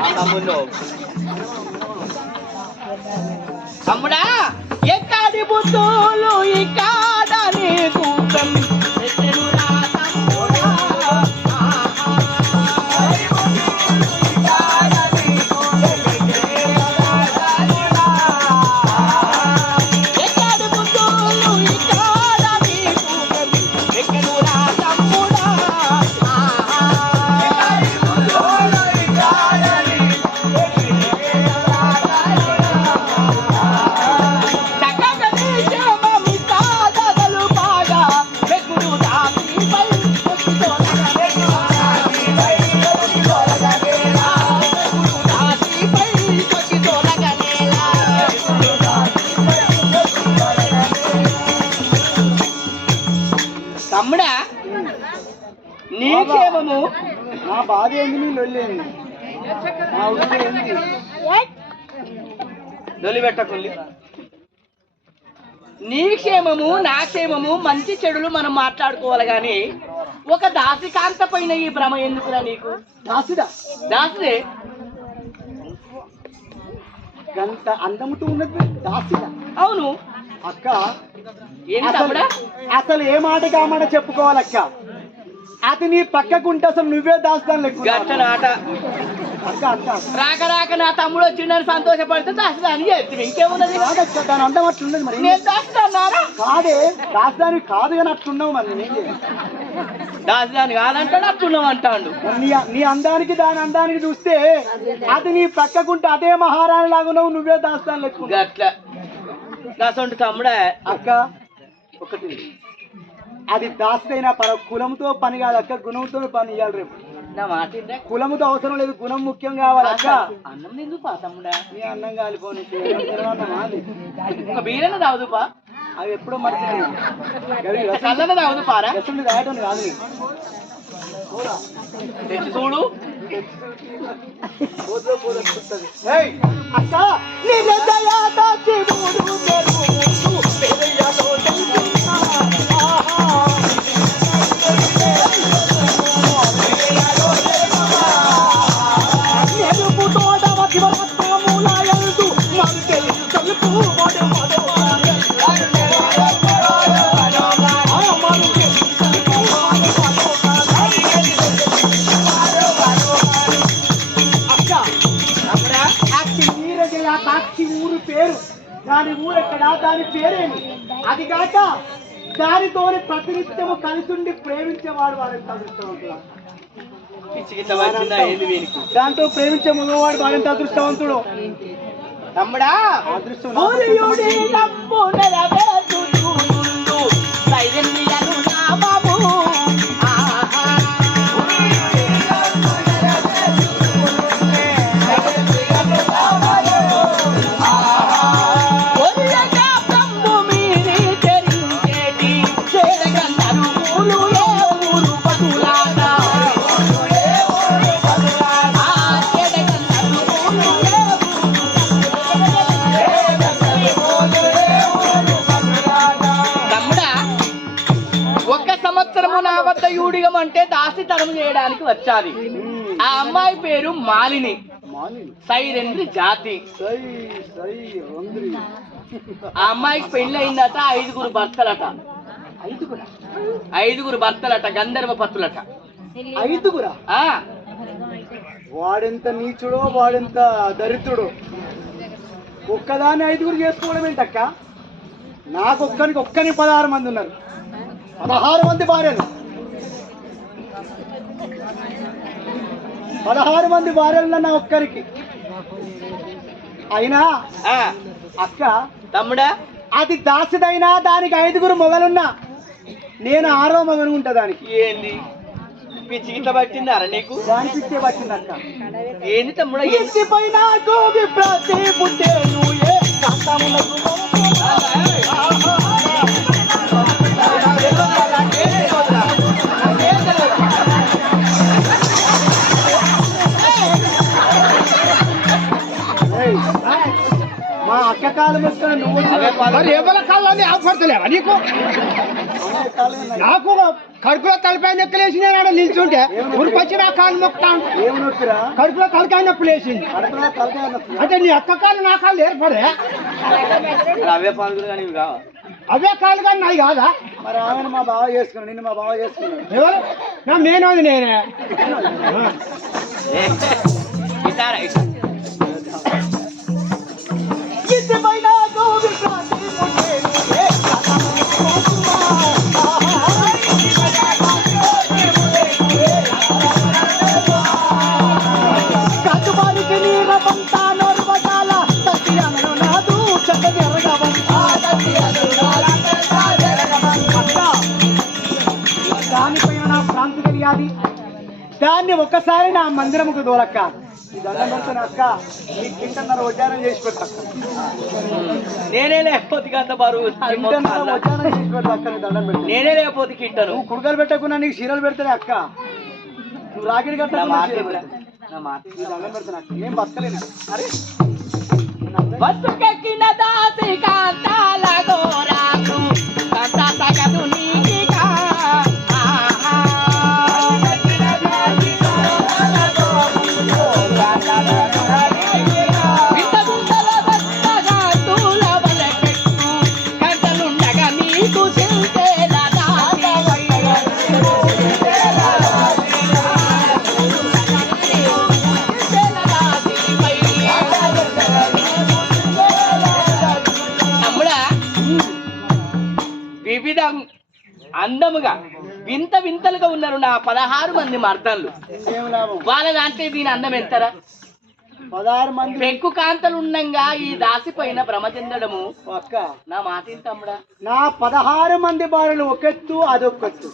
ఆ తమ్ముడు తమ్ముడా ఎక్కడి ఏంది నీ లొల్లేంది నా ఉద్యోగం ఏంది? దొలిపెట్టకుల్లి నీ క్షేమము నా క్షేమము మంచి చెడులు మనం మాట్లాడుకోవాలి గాని ఒక దాసికాంత పైన ఈ భ్రమ ఎందుకురా నీకు? దాసిదా? దాసిదే. గంత అందముతో ఉన్నది దాసిదా? అవును. అక్క అసలు ఏ మాట కామాట చెప్పుకోవాలక్క? అది నీ పక్కకుంటే అసలు నువ్వే దాస్తాను అక్క అక్క రాక రాక నా తమ్ముడు వచ్చిందని సంతోషపడితే దాసిదాని చెప్తుంది. ఇంకేమున్నది? కాదక్క దాని అందం అట్లున్నది మరి. నేను దాసిదన్నారా కాదే దాసదాని కాదు కానీ అట్లున్నావు మరి. దాసిదాని కాదంటాడు అట్టున్నావు అంటాడు. నీ నీ అందానికి దాని అందానికి చూస్తే అది నీ పక్కకుంటే అదే మహారాణి లాగా ఉన్నావు నువ్వే దాస్తాను లెక్క గట్ల. గసంటు తమ్ముడా. అక్క ఒకటి. అది దాస్తైనా పర కులంతో పని కాదు అక్క గుణంతో పని ఇవ్వాలి రేపు? కులముతో అవసరం లేదు గుణం ముఖ్యం కావాలి అక్క. అన్నం ఎందుకు పా తమ్ముడా. నీ అన్నం కాలిపోని బీరన్న తాగుదుపా అవి ఎప్పుడో మర్చిపోయి చల్లన తాగుదు పారా. ఎసండి దాయటం కాదు చూడు. అక్క ప్రతినిత్యము కలిసుండి ప్రేమించేవాడు వాడు ఎంత అదృష్టవంతుడు. దాంతో ప్రేమించే మగవాడు వాడంత అదృష్టవంతుడు. తమ్ముడా అదృష్టం చేయడానికి వచ్చాది ఆ అమ్మాయి పేరు మాలిని. సైరెంద్రి జాతి. సై సై రొంద్రి ఆ అమ్మాయికి పెళ్ళి అయిందట ఐదుగురు భర్తలట. ఐదుగురా? భర్తలట గంధర్వ పత్రులట ఐదుగురా? ఆ. వాడెంత నీచుడో వాడెంత దరిద్రుడో. ఒక్కదాన్ని ఐదుగురు చేసుకోవడం ఏంటక్క? నాకు ఒక్కనికి ఒక్కని పదహారు మంది ఉన్నారు. పదహారు మంది భార్యలు. పదహారు మంది భార్యలు నా ఒక్కరికి. అయినా అక్క తమ్ముడా? అది దాసిదైనా దానికి ఐదుగురు మొగలున్నా నేను ఆరో మగను ఉంటా దానికి. ఏంది? పిచ్చి గిట్ల పట్టిందారా నీకు? దానికి ఇచ్చే పట్టింది అక్క. ఏంది తమ్ముడా? ఏంది? ఎత్తిపైన గోగి ప్రతి పుట్టేను ఏ కాలు మూసుకొని నువ్వు వచ్చి మరి ఎవరి కాళ్ళని ఆపడతలేవా నీకు? కాలు. నాకు కడుపులో తలపై నొక్కులేసి నేను ఆడ నిల్చుంటే ఉరికొచ్చి నా కాళ్ళు మొక్కుతాను కడుపులో తలకాయ నొప్పి లేచింది. కడుపులో తలకాయ నొప్పి అంటే నీ అక్క కాళ్ళు నా కాళ్ళు ఏర్పడే? అవే పనులు కానీ అవే కాళ్ళు కానీ నాయి కాదా? మరి ఆమెను మా బావ చేసుకున్నాడు నిన్ను మా బావ చేసుకున్నాడు. ఎవరు? నా మేనోది నేనే. ఒక్కసారి నా మందిరముకు దోలక్క ఈ దండం పెడతాను అక్క. ఈ కింటన్నర వడ్డానం చేసి పెట్టక్క నేనే లేకపోతే అంత బరువు. సారి మొత్తం కింటన్నర అలా. వడ్డానం చేసి పెట్టు అక్క నీ దండం పెడతాను నేనే లేకపోతే కింటను. నువ్వు కుడుకలు పెట్టకుండా నీకు చీరలు పెడతానే అక్క. నువ్వు రాగిడి వినరా? పెడతాను. దండం అక్క. ఏం బతకలేను. అరే. దాసి కాంతాల అందముగా వింత వింతలుగా ఉన్నారు నా పదహారు మంది లాభం? వాళ్ళ దాంట్లో దీని అందం ఎంతరా? పదహారు మంది. పెక్కు కాంతలు ఉండంగా ఈ దాసి పైన భ్రమ చెందడము నా మాట తమ్ముడా? నా పదహారు మంది భార్యలు ఒకెత్తు అదొకెత్తు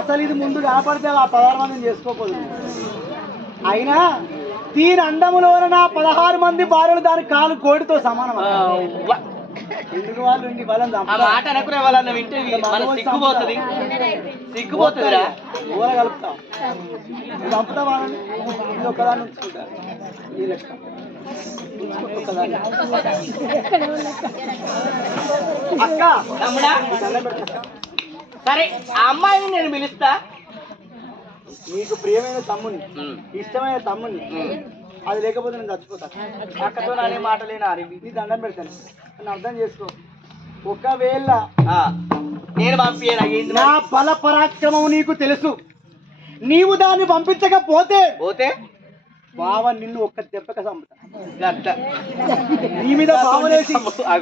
అసలు ఇది ముందు కనపడితే ఆ పదహారు మందిని చేసుకోకూడదు. అయినా దీని అందములోన నా పదహారు మంది భార్యలు దాని కాలు కోడితో సమానం ఎందుకు వాళ్ళు ఇంటి బలం ఆ మాట అనుకునే వాళ్ళని వింటే మన సిగ్గుపోతుంది. సిగ్గుపోతుందిరా. ఊర కలుపుతాం. చంపుతా వాళ్ళని? ఇది ఈ లెక్క. అక్క తమ్ముడా? సరే ఆ అమ్మాయిని నేను పిలుస్తా. నీకు ప్రియమైన తమ్ముని ఇష్టమైన తమ్ముని. అది లేకపోతే నేను చచ్చిపోతా. అక్కతో నానే మాటలేనా అరివి నీ దండం పెడతాను. నన్ను అర్థం చేసుకో. ఒకవేళ నేను పంపించాను నా బల పరాక్రమం నీకు తెలుసు. నీవు దాన్ని పంపించకపోతే పోతే? బావ నిన్ను ఒక్క దెబ్బక గట్ట. నీ మీద.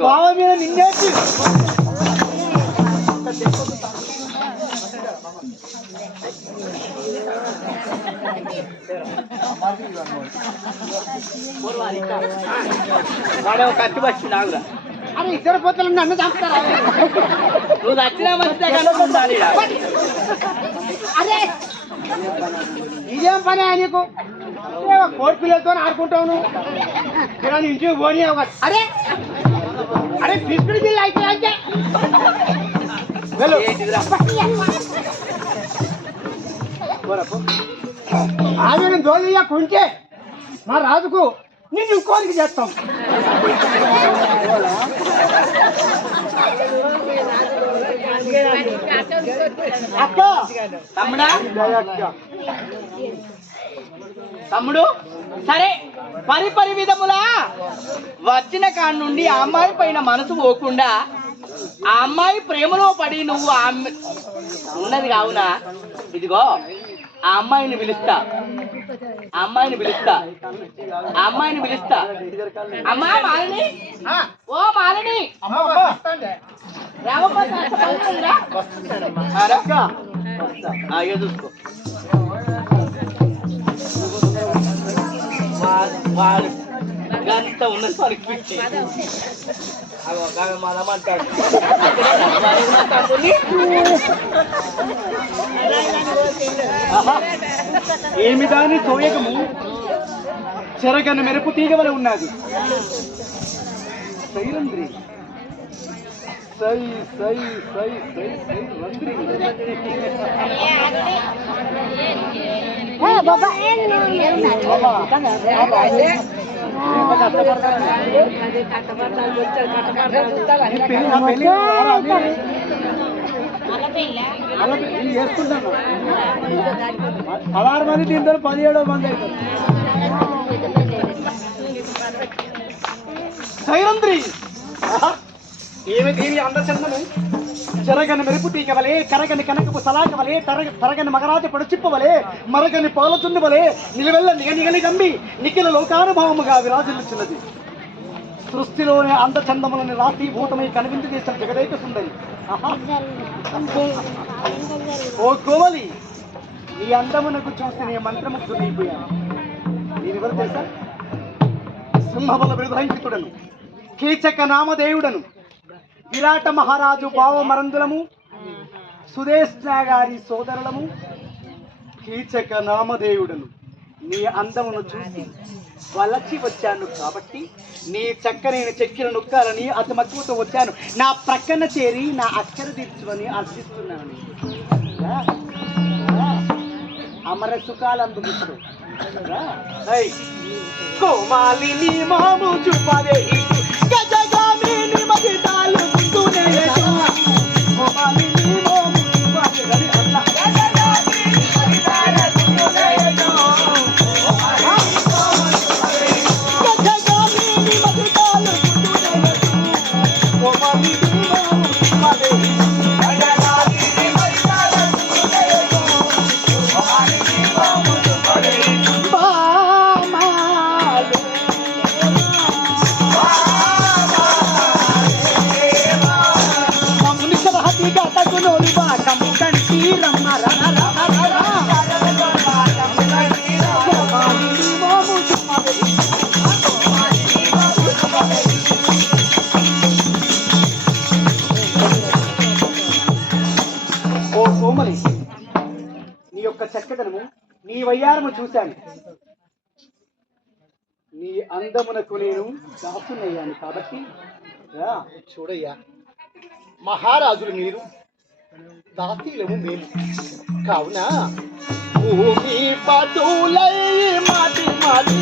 బావ మీద నిన్నేసి ఒక్క దెబ్బకు చంపుతా. వాడే ఒక కత్తి వచ్చి నాగురా అరే ఇద్దరు పోతలు నన్ను చంపుతారా? నువ్వు నచ్చినా మంచిదే కనుకుంటాను అరే ఇదేం పని నీకు? కోడి పిల్లలతో ఆడుకుంటావు నువ్వు ఇక్కడ నుంచి పోనీ అరే అరే బిస్కుట్ పిల్ల అయితే అంటే ఆమెను దోలియకుంటే మా రాజుకు నిన్ను ఇంకోరికి చేస్తాం. అక్క. తమ్ముడా? సరే పరి పరి విధములా. వచ్చిన కాడ నుండి ఆ అమ్మాయి పైన మనసు పోకుండా ఆ అమ్మాయి ప్రేమలో పడి నువ్వు ఉన్నది కావున? ఇదిగో. ఆ అమ్మాయిని పిలుస్తా. ఆ అమ్మాయిని పిలుస్తా. ఆ అమ్మాయిని పిలుస్తా. అమ్మా మాలిని. ఓ మాలిని. చూసుకో. వాడు- గంత ఉన్నది వాడికి పిచ్చి ఆహా. ఏమి దాని తోయకము? చెరగని మెరుపు తీగవల ఉన్నది. సైరంద్రి సై సై సై సై సై రంద్రి బాబా, బాబా, పదహారు మంది తింటారు పదిహేడో మంది అవుతారు ఏమి దీని అందచందము చెరగని మెరుపు వలె కరగని కనకపు సలాకవలే తరగ తరగని మగరాజ పడుచిప్పవలే మరగని పాలచుండువలే నిలవెల్ల నిగ నిగలి గంబి నిఖిల లోకానుభవముగా విరాజిల్లుచున్నది. సృష్టిలోని అందచందములని రాసి భూతమై కనిపించి చేసిన జగదైక సుందరి. ఓ కోవలి నీ అందమునకు చూసి నీ మంత్రముగ్ధుడైపోయాను నేనెవరు తెలుసా? సింహబల బిరుదాంకితుడను కీచక నామదేవుడను విరాట మహారాజు భావమరందులము సుదేష్ణ గారి సోదరులము కీచక నామదేవుడను నీ అందమును చూసి వలచి వచ్చాను కాబట్టి నీ చక్కని చెక్కిన నొక్కాలని అతి మక్కువతో వచ్చాను. నా ప్రక్కన చేరి నా అక్కర తీర్చుకొని అర్థిస్తున్నాను అమర సుఖాలు అందుకుంటారు కోమాలిని మాము చూపవే వయ్యారము చూశాను. నీ అందమునకు నేను దాసునయ్యాను కాబట్టి చూడయ్యా మహారాజులు మీరు దాసీలము మేము కావున భూమి పదులై మాటి మాటి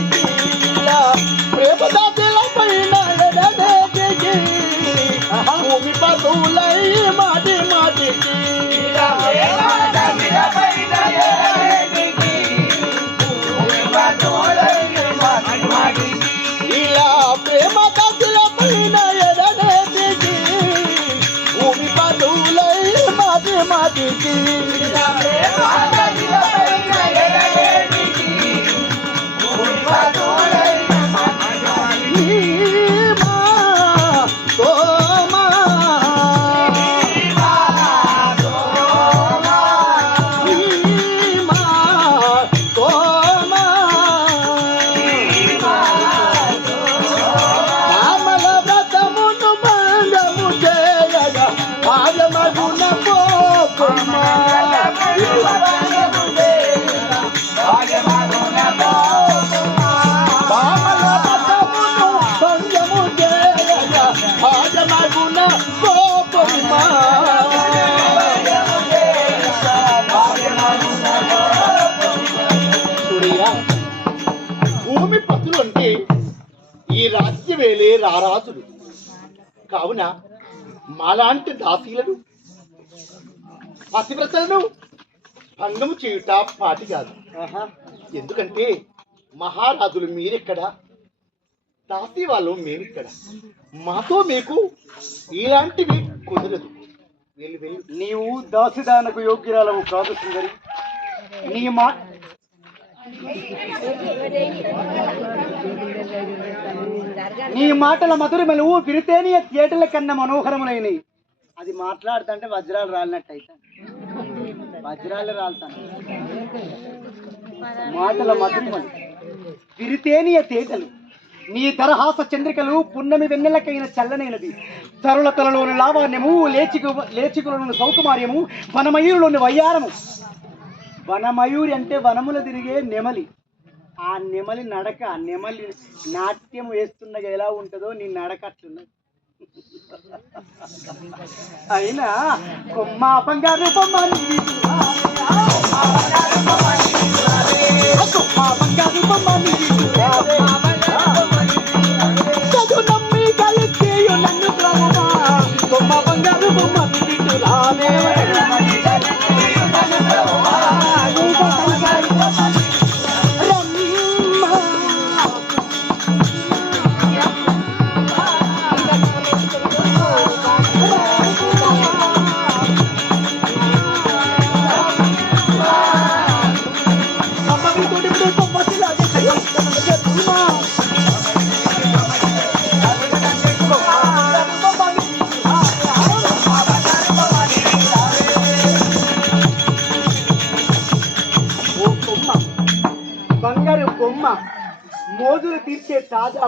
భూమి పతులు అంటే ఈ రాజ్యవేలే రారాజులు. కావున మాలాంటి దాసీలను పతివ్రతలను భంగము చేయుట పాటి కాదు. ఎందుకంటే మహారాజులు మీరెక్కడ దాసీ వాళ్ళు మేమిక్కడ. మాతో మీకు ఇలాంటివి కుదరదు. నీవు దాసిదానకు యోగ్యురాలవు కాదు సుందరి. నీ మా నీ మాటల మధురమలు విరితేనియ తేటల కన్నా మనోహరములైనవి. అది మాట్లాడుతుంటే వజ్రాలు రాలినట్టయితే. వజ్రాలు రాలుతాను. మాటల మధురమలు. విరితేనియ తేటలు. నీ దరహాస చంద్రికలు పున్నమి వెన్నెలకైన చల్లనైనది తరుల తలలోని లావాణ్యము లేచికు లేచికులలోని సౌకుమార్యము వనమయూరులోని వయ్యారము. వనమయూరి అంటే వనముల తిరిగే నెమలి. ఆ నెమలి నడక ఆ నెమలి నాట్యం వేస్తున్నగా ఎలా ఉంటుందో నీ నడక అట్లున్నది. అయినా కొమ్మ బంగారు బొమ్మ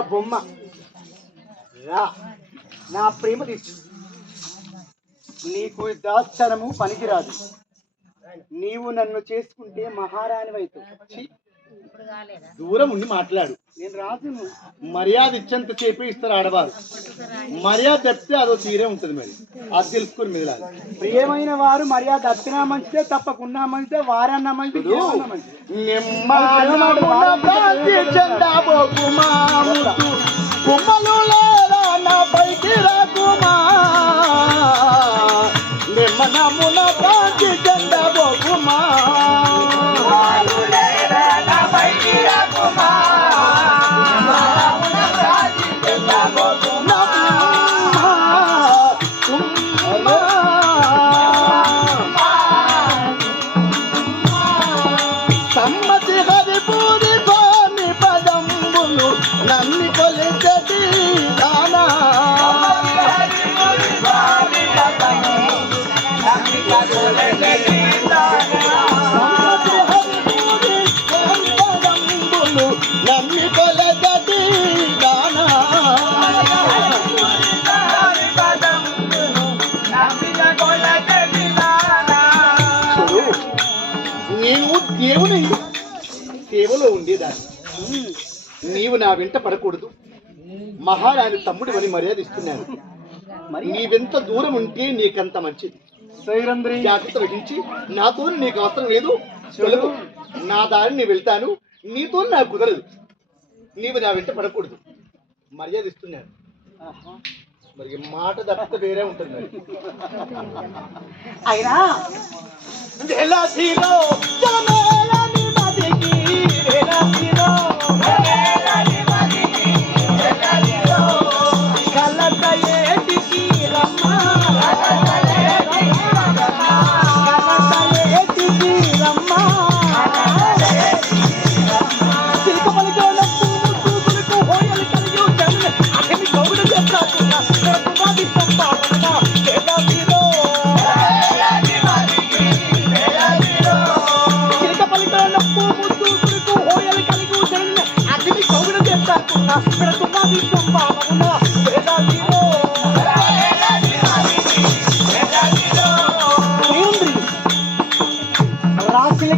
బొమ్మ. రా నా ప్రేమ తీర్చు. నీకు దాస్తనము పనికిరాదు. నీవు నన్ను చేసుకుంటే మహారాణి వైపు దూరం ఉండి మాట్లాడు. నేను రాజును మర్యాద ఇచ్చేంత చేపి ఇస్తారు ఆడవారు. మర్యాద తప్పితే అదో తీరే ఉంటుంది మరి. అది తెలుసుకుని మిగలాలి ప్రియమైన వారు మర్యాద దప్పినా మంచిదే తప్పకుండా మంచిదే వారన్నా మంచిదే కుమ్మలు లేరా నా పైకి రాకుమా నీవు దేవుని సేవలో ఉండేదాన్ని. నీవు నా వెంట పడకూడదు. మహారాణి తమ్ముడు అని మర్యాద ఇస్తున్నాను. నీవెంత దూరం ఉంటే నీకంత మంచిది. జాగ్రత్త వహించి నాతో నీకు అవసరం లేదు. తొలగు నా దారి నేను వెళ్తాను. నీతో నాకు కుదరదు. నీవు నా వెంట పడకూడదు. మర్యాద ఇస్తున్నాను. మరి మాట తప్పితే వేరే ఉంటుంది మరి. అయినా? వెలసిలో జనమేలని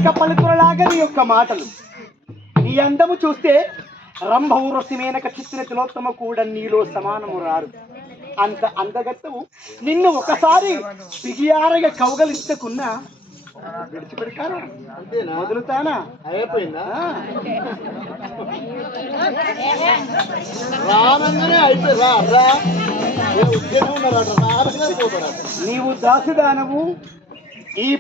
రాశిలిక పలుకులలాగా నీ యొక్క మాటలు. నీ అందము చూస్తే రంభవు రసిమేనక చిత్ర తిలోత్తమ కూడా నీలో సమానము రారు అంత అందగత్తవు నిన్ను ఒకసారి బిగియారగా కౌగలించకున్నా విడిచిపెడతానా? వదులుతానా? అయిపోయిందా? నీవు దాసుదానవు